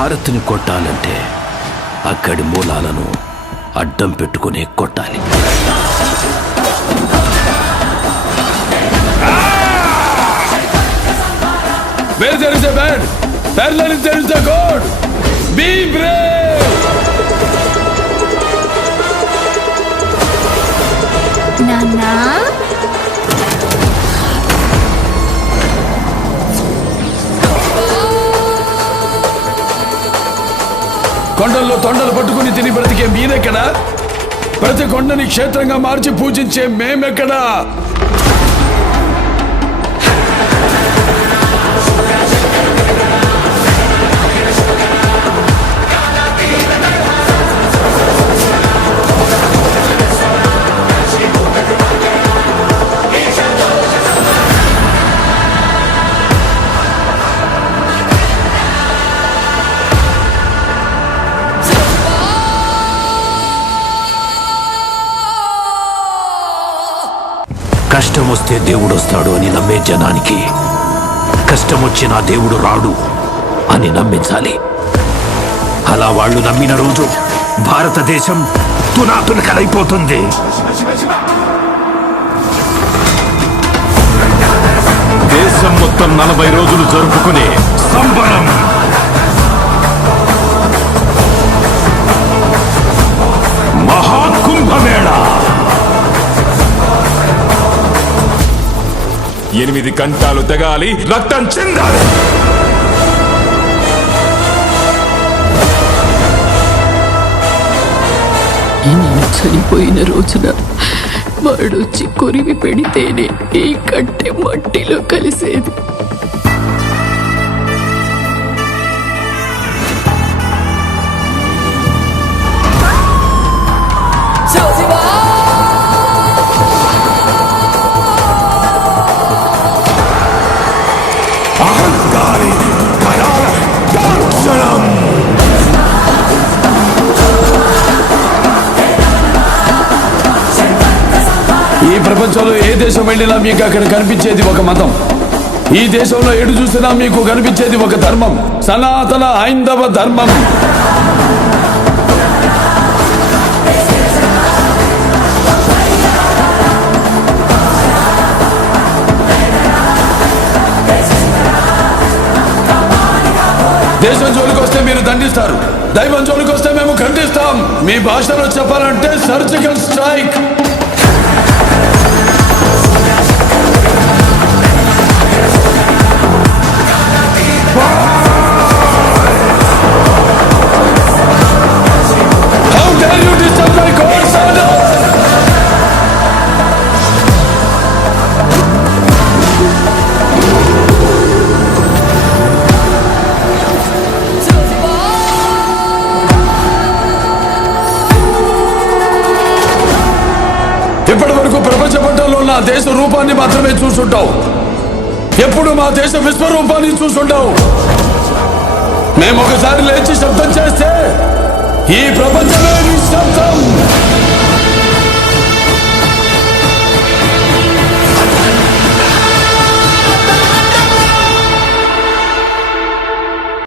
భారత్ని కొట్టాలంటే అక్కడి మూలాలను అడ్డం పెట్టుకునే కొట్టాలి. Where there is a bad, parallel there is a God. Be brave. Nana. కొండల్లో తొండలు పట్టుకుని తిని బ్రతికే మీరెక్కడా? ప్రతి కొండని క్షేత్రంగా మార్చి పూజించే మేమెక్కడా? కష్టం వస్తే దేవుడు వస్తాడు అని నమ్మే జనానికి కష్టం వచ్చినా దేవుడు రాడు అని నమ్మించాలి. అలా వాళ్ళు నమ్మిన రోజు భారతదేశం తునాతునకలైపోతుంది. దేశం మొత్తం 40 రోజులు జరుపుకునే సంబరం. మహాకుంభమేళ 8 గంటలు తెగాలి, రక్తం చెందాలి. నేను చనిపోయిన రోజున వాడొచ్చి కొరివి పెడితేనే ఈ కట్టె మట్టిలో కలిసేది. ఈ ప్రపంచంలో ఏ దేశం వెళ్ళినా మీకు అక్కడ కనిపించేది ఒక మతం. ఈ దేశంలో ఎటు చూసినా మీకు కనిపించేది ఒక ధర్మం, సనాతన హైందవ ధర్మం. దేశం జోలికి వస్తే మీరు దండిస్తారు, దైవం జోలికి వస్తే మేము ఖండిస్తాం. మీ భాషలో చెప్పాలంటే surgical strike. How dare you disturb my course order? ఇప్పటి వరకు ప్రపంచ పటంలో నా దేశ రూపాన్ని మాత్రమే చూసుంటావు. ఎప్పుడు మా దేశ విశ్వరూపాన్ని చూసుంటావు. మేము ఒకసారి లేచి శబ్దం చేస్తే ఈ ప్రపంచమే నిశ్శబ్దం.